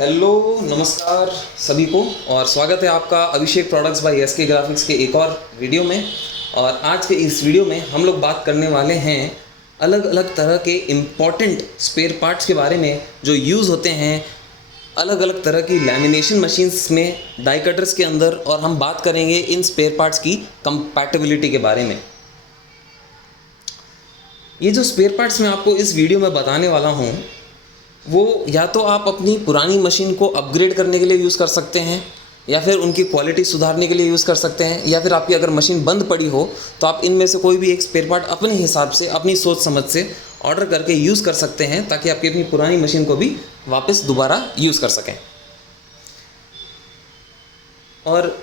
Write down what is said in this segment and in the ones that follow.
Hello नमस्कार सभी को और स्वागत है आपका अभिषेक प्रोडक्ट्स बाय एसके ग्राफिक्स के एक और वीडियो में। और आज के इस वीडियो में हम लोग बात करने वाले हैं अलग अलग तरह के इम्पॉर्टेंट स्पेयर पार्ट्स के बारे में जो यूज़ होते हैं अलग अलग तरह की लैमिनेशन मशीन्स में, डाई कटर्स के अंदर। और हम बात करेंगे इन स्पेयर पार्ट्स की कंपैटिबिलिटी के बारे में। ये जो स्पेयर पार्ट्स मैं आपको इस वीडियो में बताने वाला हूँ वो या तो आप अपनी पुरानी मशीन को अपग्रेड करने के लिए यूज़ कर सकते हैं, या फिर उनकी क्वालिटी सुधारने के लिए यूज़ कर सकते हैं, या फिर आपकी अगर मशीन बंद पड़ी हो तो आप इनमें से कोई भी एक स्पेयर पार्ट अपने हिसाब से, अपनी सोच समझ से ऑर्डर करके यूज़ कर सकते हैं ताकि आपकी अपनी पुरानी मशीन को भी वापस दोबारा यूज़ कर सकें। और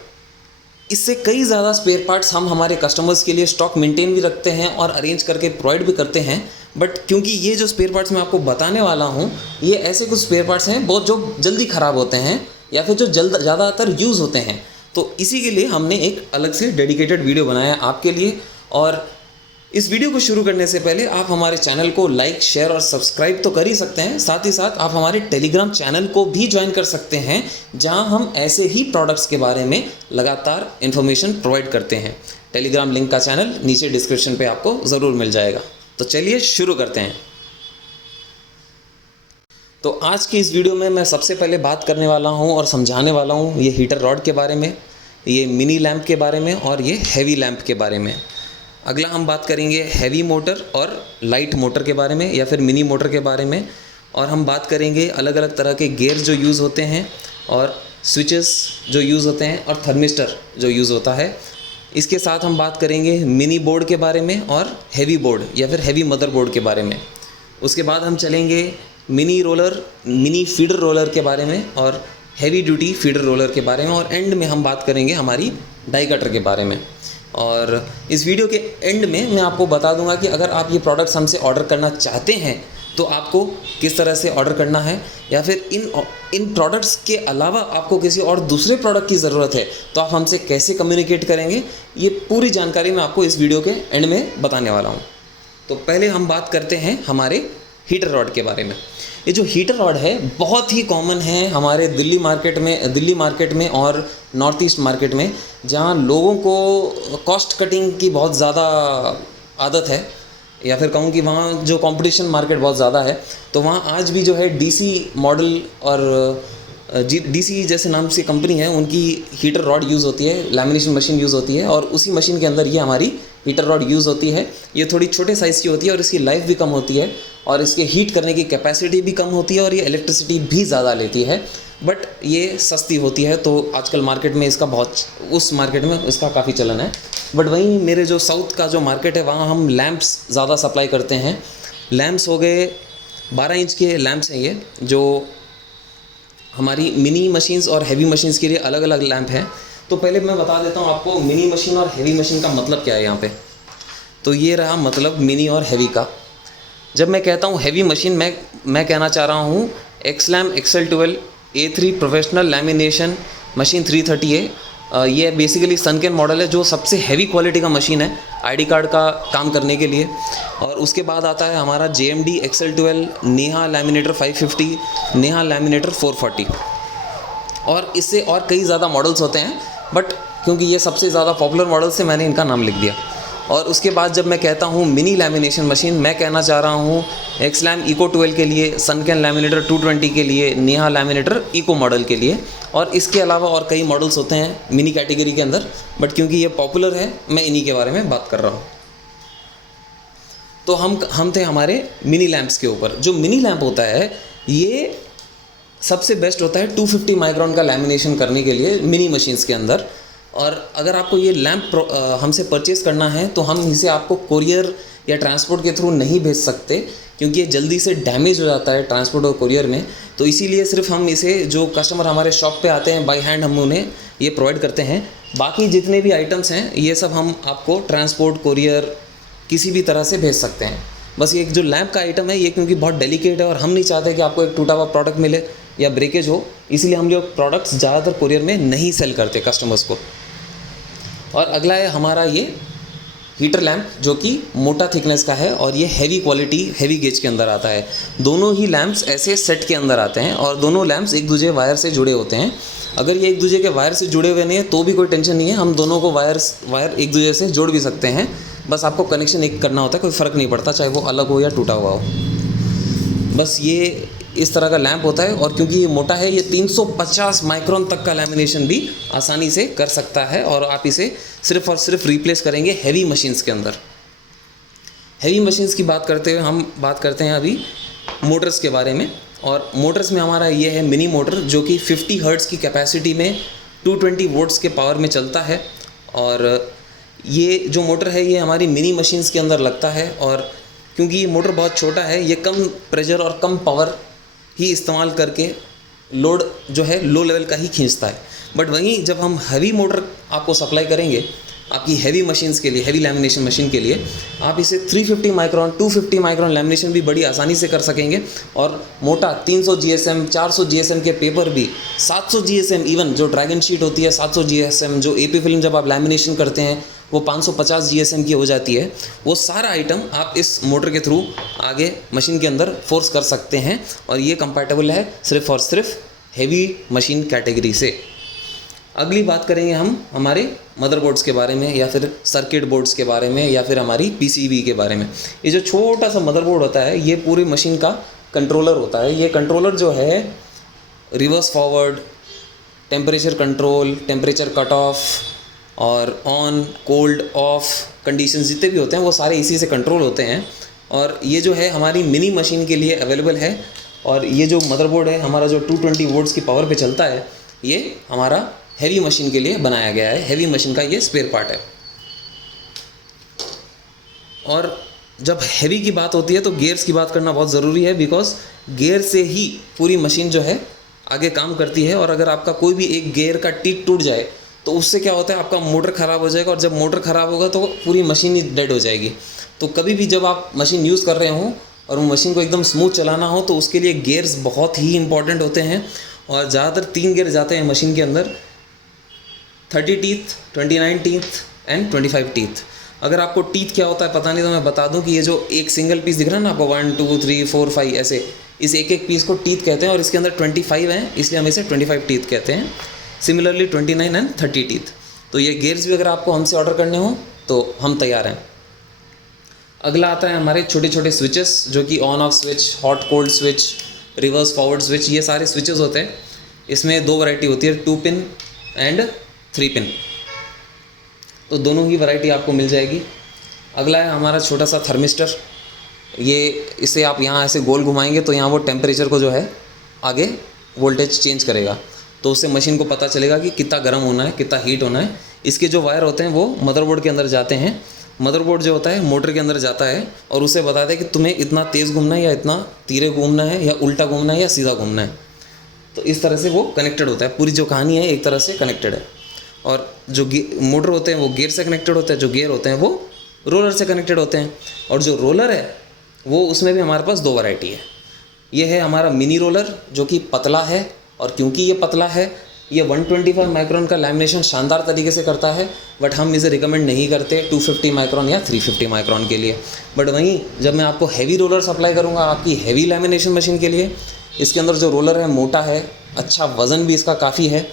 इससे कई ज़्यादा स्पेयर पार्ट्स हम हमारे कस्टमर्स के लिए स्टॉक मेंटेन भी रखते हैं और अरेंज करके प्रोवाइड भी करते हैं। बट क्योंकि ये जो स्पेयर पार्ट्स मैं आपको बताने वाला हूँ ये ऐसे कुछ स्पेयर पार्ट्स हैं बहुत जो जल्दी ख़राब होते हैं या फिर जो ज़्यादातर यूज़ होते हैं, तो इसी के लिए हमने एक अलग से डेडिकेटेड वीडियो बनाया आपके लिए। और इस वीडियो को शुरू करने से पहले आप हमारे चैनल को लाइक, शेयर और सब्सक्राइब तो कर ही सकते हैं, साथ ही साथ आप हमारे टेलीग्राम चैनल को भी ज्वाइन कर सकते हैं जहां हम ऐसे ही प्रोडक्ट्स के बारे में लगातार इन्फॉर्मेशन प्रोवाइड करते हैं। टेलीग्राम लिंक का चैनल नीचे डिस्क्रिप्शन पे आपको ज़रूर मिल जाएगा। तो चलिए शुरू करते हैं। तो आज की इस वीडियो में मैं सबसे पहले बात करने वाला हूँ और समझाने वाला हूँ ये हीटर रॉड के बारे में, ये मिनी लैंप के बारे में और ये हैवी लैंप के बारे में। अगला हम बात करेंगे हैवी मोटर और लाइट मोटर के बारे में या फिर मिनी मोटर के बारे में। और हम बात करेंगे अलग अलग तरह के गेयर जो यूज़ होते हैं और स्विचेस जो यूज़ होते हैं और थर्मिस्टर जो यूज़ होता है। इसके साथ हम बात करेंगे मिनी बोर्ड के बारे में और हैवी बोर्ड या फिर हैवी मदरबोर्ड के बारे में। उसके बाद हम चलेंगे mini roller, mini feeder roller के बारे में और हैवी ड्यूटी फीडर रोलर के बारे में। और एंड में हम बात करेंगे हमारी डाई कटर के बारे में। और इस वीडियो के एंड में मैं आपको बता दूंगा कि अगर आप ये प्रोडक्ट्स हमसे ऑर्डर करना चाहते हैं तो आपको किस तरह से ऑर्डर करना है, या फिर इन प्रोडक्ट्स के अलावा आपको किसी और दूसरे प्रोडक्ट की ज़रूरत है तो आप हमसे कैसे कम्युनिकेट करेंगे। ये पूरी जानकारी मैं आपको इस वीडियो के एंड में बताने वाला हूँ। तो पहले हम बात करते हैं हमारे हीटर रॉड के बारे में। ये जो हीटर रॉड है बहुत ही कॉमन है हमारे दिल्ली मार्केट में और नॉर्थ ईस्ट मार्केट में, जहाँ लोगों को कॉस्ट कटिंग की बहुत ज़्यादा आदत है, या फिर कहूँ कि वहाँ जो कंपटीशन मार्केट बहुत ज़्यादा है। तो वहाँ आज भी जो है डीसी मॉडल और डीसी जैसे नाम से कंपनी है उनकी हीटर रॉड यूज़ होती है, लैमिनेशन मशीन यूज़ होती है और उसी मशीन के अंदर ये हमारी हीटर रॉड यूज़ होती है। ये थोड़ी छोटे साइज़ की होती है और इसकी लाइफ भी कम होती है और इसके हीट करने की कैपेसिटी भी कम होती है और ये इलेक्ट्रिसिटी भी ज़्यादा लेती है। बट ये सस्ती होती है, तो आजकल मार्केट में इसका उस मार्केट में इसका काफ़ी चलन है। बट वहीं मेरे जो साउथ का जो मार्केट है वहाँ हम लैंप्स ज़्यादा सप्लाई करते हैं। लैंप्स हो गए 12 इंच के लैंप्स हैं ये, जो हमारी मिनी मशीन्स और हैवी मशीन्स के लिए अलग अलग लैंप हैं। तो पहले मैं बता देता हूँ आपको मिनी मशीन और हैवी मशीन का मतलब क्या है यहाँ पे। तो ये रहा मतलब मिनी और हैवी का। जब मैं कहता हूँ हैवी मशीन, मैं कहना चाह रहा हूँ एक्सलैम XL12 A3 professional lamination machine 330A। ये बेसिकली सनकेन मॉडल है जो सबसे हैवी क्वालिटी का मशीन है आईडी कार्ड का काम करने के लिए। और उसके बाद आता है हमारा JMD XL12 नेहा लैमिनेटर 550, नेहा लैमिनेटर 440। और इससे और कई ज़्यादा मॉडल्स होते हैं, बट क्योंकि ये सबसे ज़्यादा पॉपुलर मॉडल से मैंने इनका नाम लिख दिया। और उसके बाद जब मैं कहता हूँ मिनी लैमिनेशन मशीन, मैं कहना चाह रहा हूँ एक्सलैम इको 12 के लिए, सनकेन लैमिनेटर 220 के लिए, नेहा लैमिनेटर इको मॉडल के लिए। और इसके अलावा और कई मॉडल्स होते हैं मिनी कैटेगरी के अंदर, बट क्योंकि ये पॉपुलर है मैं इन्हीं के बारे में बात कर रहा हूँ। तो हम थे हमारे मिनी लैंप्स के ऊपर। जो मिनी लैंप होता है ये सबसे बेस्ट होता है 250 माइक्रोन का लैमिनेशन करने के लिए मिनी मशीन्स के अंदर। और अगर आपको ये लैंप हमसे परचेज़ करना है तो हम इसे आपको कोरियर या ट्रांसपोर्ट के थ्रू नहीं भेज सकते, क्योंकि ये जल्दी से डैमेज हो जाता है ट्रांसपोर्ट और कोरियर में। तो इसीलिए सिर्फ हम इसे, जो कस्टमर हमारे शॉप पे आते हैं बाय हैंड, हम उन्हें ये प्रोवाइड करते हैं। बाकी जितने भी आइटम्स हैं ये सब हम आपको ट्रांसपोर्ट, कोरियर किसी भी तरह से भेज सकते हैं। बस ये जो लैंप का आइटम है ये क्योंकि बहुत डेलिकेट है और हम नहीं चाहते कि आपको एक टूटा हुआ प्रोडक्ट मिले या ब्रेकेज हो, इसीलिए हम लोग प्रोडक्ट्स ज़्यादातर कोरियर में नहीं सेल करते कस्टमर्स को। और अगला है हमारा ये हीटर लैंप जो कि मोटा थिकनेस का है और ये हैवी क्वालिटी हैवी गेज के अंदर आता है। दोनों ही लैंप्स ऐसे सेट के अंदर आते हैं और दोनों लैंप्स एक दूसरे वायर से जुड़े होते हैं। अगर ये एक दूसरे के वायर से जुड़े हुए नहीं है तो भी कोई टेंशन नहीं है, हम दोनों को वायर एक दूसरे से जोड़ भी सकते हैं। बस आपको कनेक्शन एक करना होता है, कोई फ़र्क नहीं पड़ता चाहे वो अलग हो या टूटा हुआ हो। बस ये इस तरह का लैंप होता है और क्योंकि ये मोटा है ये 350 माइक्रोन तक का लैमिनेशन भी आसानी से कर सकता है और आप इसे सिर्फ़ और सिर्फ रिप्लेस करेंगे हैवी मशीन्स के अंदर। हैवी मशीन्स की बात करते हुए हम बात करते हैं अभी मोटर्स के बारे में। और मोटर्स में हमारा ये है मिनी मोटर जो कि 50 हर्ट्ज़ की कैपेसिटी में 220 वोल्ट्स के पावर में चलता है। और ये जो मोटर है ये हमारी मिनी मशीन्स के अंदर लगता है और क्योंकि ये मोटर बहुत छोटा है ये कम प्रेशर और कम पावर ही इस्तेमाल करके लोड जो है लो लेवल का ही खींचता है। बट वहीं जब हम हैवी मोटर आपको सप्लाई करेंगे आपकी हैवी मशीन्स के लिए, हैवी लैमिनेशन मशीन के लिए, आप इसे 350 माइक्रोन 250 माइक्रोन लैमिनेशन भी बड़ी आसानी से कर सकेंगे। और मोटा 300 GSM 400 GSM के पेपर भी 700 GSM, इवन जो ड्रैगन शीट होती है 700 GSM, जो AP फिल्म जब आप लैमिनेशन करते हैं वो 550 GSM की हो जाती है, वो सारा आइटम आप इस मोटर के थ्रू आगे मशीन के अंदर फोर्स कर सकते हैं। और ये कंपैटिबल है सिर्फ़ और सिर्फ हैवी मशीन कैटेगरी से। अगली बात करेंगे हम हमारे मदरबोर्ड्स के बारे में या फिर सर्किट बोर्ड्स के बारे में या फिर हमारी PCB के बारे में। ये जो छोटा सा मदरबोर्ड होता है ये पूरी मशीन का कंट्रोलर होता है। ये कंट्रोलर जो है reverse forward, temperature control, temperature cut off और ऑन कोल्ड ऑफ कंडीशन जितने भी होते हैं वो सारे इसी से कंट्रोल होते हैं। और ये जो है हमारी मिनी मशीन के लिए अवेलेबल है। और ये जो मदरबोर्ड है हमारा जो 220 वोल्ट्स की पावर पे चलता है ये हमारा हैवी मशीन के लिए बनाया गया है। हैवी मशीन का ये स्पेयर पार्ट है। और जब हैवी की बात होती है तो गियर्स की बात करना बहुत ज़रूरी है, बिकॉज गियर से ही पूरी मशीन जो है आगे काम करती है। और अगर आपका कोई भी एक गियर का टीथ टूट जाए तो उससे क्या होता है आपका मोटर ख़राब हो जाएगा और जब मोटर ख़राब होगा तो पूरी मशीन ही डेड हो जाएगी। तो कभी भी जब आप मशीन यूज़ कर रहे हों और वो मशीन को एकदम स्मूथ चलाना हो तो उसके लिए गियर्स बहुत ही इंपॉर्टेंट होते हैं। और ज़्यादातर 3 गियर जाते हैं मशीन के अंदर, 30 टीथ, 29 टीथ एंड 25 टीथ। अगर आपको टीथ क्या होता है पता नहीं तो मैं बता दूं कि ये जो एक सिंगल पीस दिख रहा है ना आपको 1 2 3 4 5 ऐसे, इस एक एक पीस को टीथ कहते हैं और इसके अंदर 25 हैं इसलिए हम इसे 25 टीथ कहते हैं। Similarly 29 and 30 teeth. तो ये गियर्स भी अगर आपको हमसे ऑर्डर करने हो तो हम तैयार हैं। अगला आता है हमारे छोटे छोटे स्विचेस जो कि on off switch, hot cold switch, reverse forward switch, ये सारे स्विचेस होते हैं। इसमें 2 वैरायटी होती है, 2 पिन एंड 3 पिन। तो दोनों ही वैरायटी आपको मिल जाएगी। अगला है हमारा छोटा सा थर्मिस्टर। ये इसे आप यहाँ ऐसे गोल घुमाएंगे तो यहाँ वो टेम्परेचर को जो है आगे वोल्टेज चेंज करेगा, तो उससे मशीन को पता चलेगा कि कितना गर्म होना है, कितना हीट होना है। इसके जो वायर होते हैं वो मदरबोर्ड के अंदर जाते हैं। मदरबोर्ड जो होता है मोटर के अंदर जाता है और उसे बताता है कि तुम्हें इतना तेज़ घूमना है या इतना धीरे घूमना है या उल्टा घूमना है या सीधा घूमना है। तो इस तरह से वो कनेक्टेड होता है। पूरी जो कहानी है एक तरह से कनेक्टेड है। और जो मोटर होते हैं वो गियर से कनेक्टेड होते हैं, जो गियर होते हैं वो रोलर से कनेक्टेड होते हैं। और जो रोलर है वो उसमें भी हमारे पास 2 वैरायटी है। ये है हमारा मिनी रोलर जो कि पतला है और क्योंकि ये पतला है ये 125 माइक्रोन का लैमिनेशन शानदार तरीके से करता है। बट हम इसे रिकमेंड नहीं करते 250 माइक्रोन या 350 माइक्रोन के लिए। बट वहीं जब मैं आपको हैवी रोलर सप्लाई करूँगा आपकी हैवी लैमिनेशन मशीन के लिए, इसके अंदर जो रोलर है मोटा है, अच्छा वज़न भी इसका काफ़ी है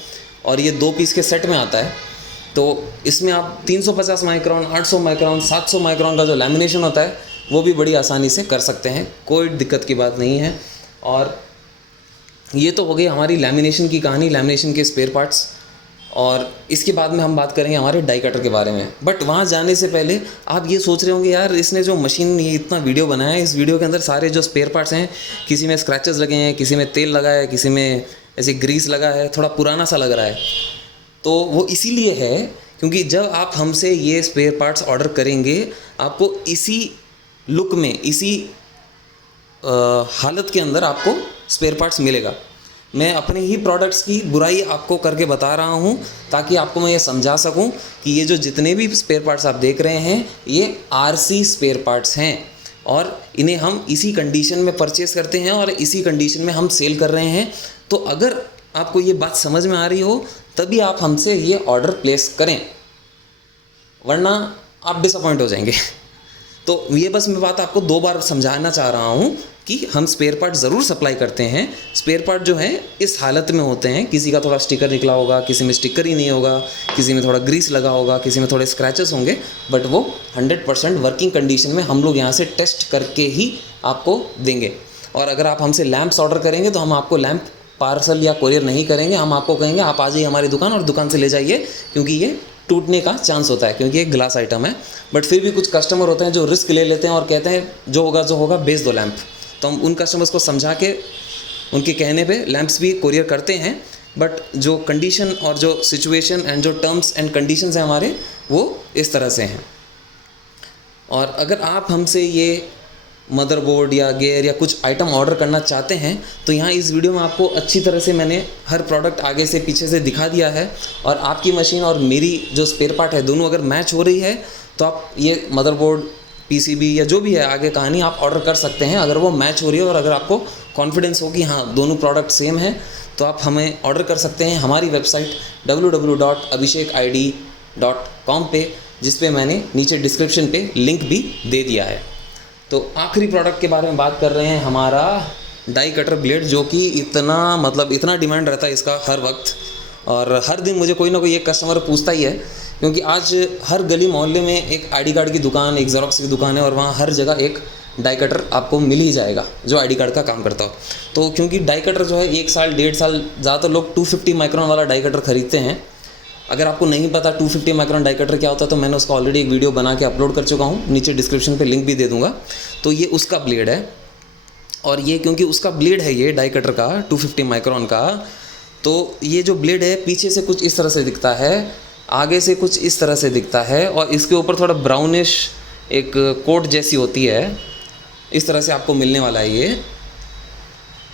और ये 2 पीस के सेट में आता है। तो इसमें आप 350 माइक्रोन, 800 माइक्रोन, 700 माइक्रोन का जो लैमिनेशन होता है वो भी बड़ी आसानी से कर सकते हैं, कोई दिक्कत की बात नहीं है। और ये तो हो गई हमारी लैमिनेशन की कहानी, लैमिनेशन के स्पेयर पार्ट्स। और इसके बाद में हम बात करेंगे हमारे डाई कटर के बारे में। बट वहाँ जाने से पहले आप ये सोच रहे होंगे यार इसने जो मशीन ये इतना वीडियो बनाया है, इस वीडियो के अंदर सारे जो स्पेयर पार्ट्स हैं किसी में स्क्रैचेस लगे हैं, किसी में तेल लगा है, किसी में ऐसे ग्रीस लगा है, थोड़ा पुराना सा लग रहा है। तो वो इसीलिए है क्योंकि जब आप हमसे ये स्पेयर पार्ट्स ऑर्डर करेंगे आपको इसी लुक में, इसी हालत के अंदर आपको स्पेयर पार्ट्स मिलेगा। मैं अपने ही प्रोडक्ट्स की बुराई आपको करके बता रहा हूँ ताकि आपको मैं ये समझा सकूँ कि ये जो जितने भी स्पेयर पार्ट्स आप देख रहे हैं ये RC स्पेयर पार्ट्स हैं और इन्हें हम इसी कंडीशन में परचेज़ करते हैं और इसी कंडीशन में हम सेल कर रहे हैं। तो अगर आपको ये बात समझ में आ रही हो तभी आप हमसे ये ऑर्डर प्लेस करें, वरना आप डिसअपॉइंट हो जाएंगे। तो ये बस मैं बात आपको 2 बार समझाना चाह रहा हूँ कि हम स्पेयर पार्ट ज़रूर सप्लाई करते हैं। स्पेयर पार्ट जो है इस हालत में होते हैं, किसी का थोड़ा स्टिकर निकला होगा, किसी में स्टिकर ही नहीं होगा, किसी में थोड़ा ग्रीस लगा होगा, किसी में थोड़े स्क्रैचेस होंगे, बट वो 100% वर्किंग कंडीशन में हम लोग यहाँ से टेस्ट करके ही आपको देंगे। और अगर आप हमसे लैंप्स ऑर्डर करेंगे तो हम आपको लैंप पार्सल या कोरियर नहीं करेंगे, हम आपको कहेंगे आप आ जाइए हमारी दुकान और दुकान से ले जाइए, क्योंकि ये टूटने का चांस होता है, क्योंकि ये ग्लास आइटम है। बट फिर भी कुछ कस्टमर होते हैं जो रिस्क ले लेते हैं और कहते हैं जो होगा बेच दो लैंप। तो हम उन कस्टमर्स को समझा के उनके कहने पे लैंप्स भी कोरियर करते हैं, बट जो कंडीशन और जो सिचुएशन एंड जो टर्म्स एंड कंडीशंस हैं हमारे, वो इस तरह से हैं। और अगर आप हमसे ये मदरबोर्ड या गेयर या कुछ आइटम ऑर्डर करना चाहते हैं तो यहाँ इस वीडियो में आपको अच्छी तरह से मैंने हर प्रोडक्ट आगे से पीछे से दिखा दिया है। और आपकी मशीन और मेरी जो स्पेयर पार्ट है दोनों अगर मैच हो रही है तो आप ये मदरबोर्ड, पीसीबी या जो भी है आगे कहानी आप ऑर्डर कर सकते हैं, अगर वो मैच हो रही है और अगर आपको कॉन्फिडेंस हो कि हाँ दोनों प्रोडक्ट सेम है तो आप हमें ऑर्डर कर सकते हैं हमारी वेबसाइट www.abhishekid.com पे, जिस पे मैंने नीचे डिस्क्रिप्शन पे लिंक भी दे दिया है। तो आखिरी प्रोडक्ट के बारे में बात कर रहे हैं, हमारा डाई कटर ब्लेड, जो कि इतना डिमांड रहता है इसका हर वक्त, और हर दिन मुझे कोई ना कोई एक कस्टमर पूछता ही है, क्योंकि आज हर गली मोहल्ले में एक आईडी कार्ड की दुकान, एक जेरोक्स की दुकान है और वहाँ हर जगह एक डाई कटर आपको मिल ही जाएगा जो आईडी कार्ड का काम करता हो। तो क्योंकि डाई कटर जो है 1 साल 1.5 साल, ज़्यादातर लोग 250 माइक्रोन वाला डाई कटर खरीदते हैं। अगर आपको नहीं पता 250 माइक्रोन डाई कटर क्या होता है तो मैंने उसका ऑलरेडी एक वीडियो बना के अपलोड कर चुका हूँ, नीचे डिस्क्रिप्शन पे लिंक भी दे दूँगा। तो ये उसका ब्लेड है, और ये क्योंकि उसका ब्लेड है ये डाई कटर का 250 माइक्रोन का, तो ये जो ब्लेड है पीछे से कुछ इस तरह से दिखता है, आगे से कुछ इस तरह से दिखता है, और इसके ऊपर थोड़ा ब्राउनिश एक कोट जैसी होती है, इस तरह से आपको मिलने वाला है ये।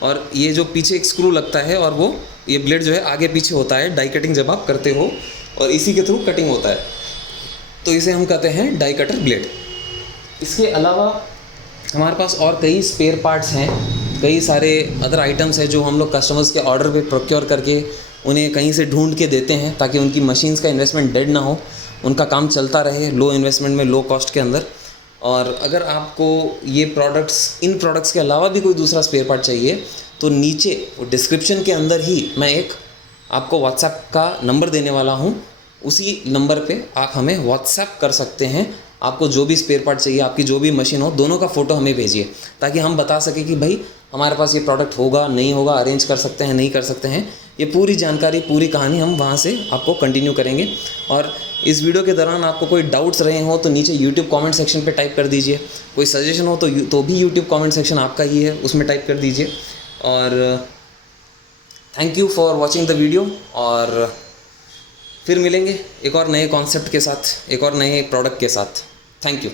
और ये जो पीछे एक स्क्रू लगता है और वो ये ब्लेड जो है आगे पीछे होता है डाई कटिंग जब आप करते हो, और इसी के थ्रू कटिंग होता है, तो इसे हम कहते हैं डाई कटर ब्लेड। इसके अलावा हमारे पास और कई स्पेयर पार्ट्स हैं, कई सारे अदर आइटम्स हैं जो हम लोग कस्टमर्स के ऑर्डर पे प्रोक्योर करके उन्हें कहीं से ढूंढ के देते हैं, ताकि उनकी मशीन्स का इन्वेस्टमेंट डेड ना हो, उनका काम चलता रहे लो इन्वेस्टमेंट में, लो कॉस्ट के अंदर। और अगर आपको ये इन प्रोडक्ट्स के अलावा भी कोई दूसरा स्पेयर पार्ट चाहिए तो नीचे डिस्क्रिप्शन के अंदर ही मैं एक आपको व्हाट्सएप का नंबर देने वाला हूँ, उसी नंबर पे आप हमें व्हाट्सएप कर सकते हैं। आपको जो भी स्पेयर पार्ट चाहिए, आपकी जो भी मशीन हो, दोनों का फ़ोटो हमें भेजिए, ताकि हम बता सकें कि भाई हमारे पास ये प्रोडक्ट होगा, नहीं होगा, अरेंज कर सकते हैं, नहीं कर सकते हैं। ये पूरी जानकारी, पूरी कहानी हम वहाँ से आपको कंटिन्यू करेंगे। और इस वीडियो के दौरान आपको कोई डाउट्स रहे हो तो नीचे यूट्यूब कमेंट सेक्शन पे टाइप कर दीजिए, कोई सजेशन हो तो भी यूट्यूब कमेंट सेक्शन आपका ही है, उसमें टाइप कर दीजिए। और thank you for watching the video, और फिर मिलेंगे एक और नए कॉन्सेप्ट के साथ, एक और नए प्रोडक्ट के साथ। Thank you.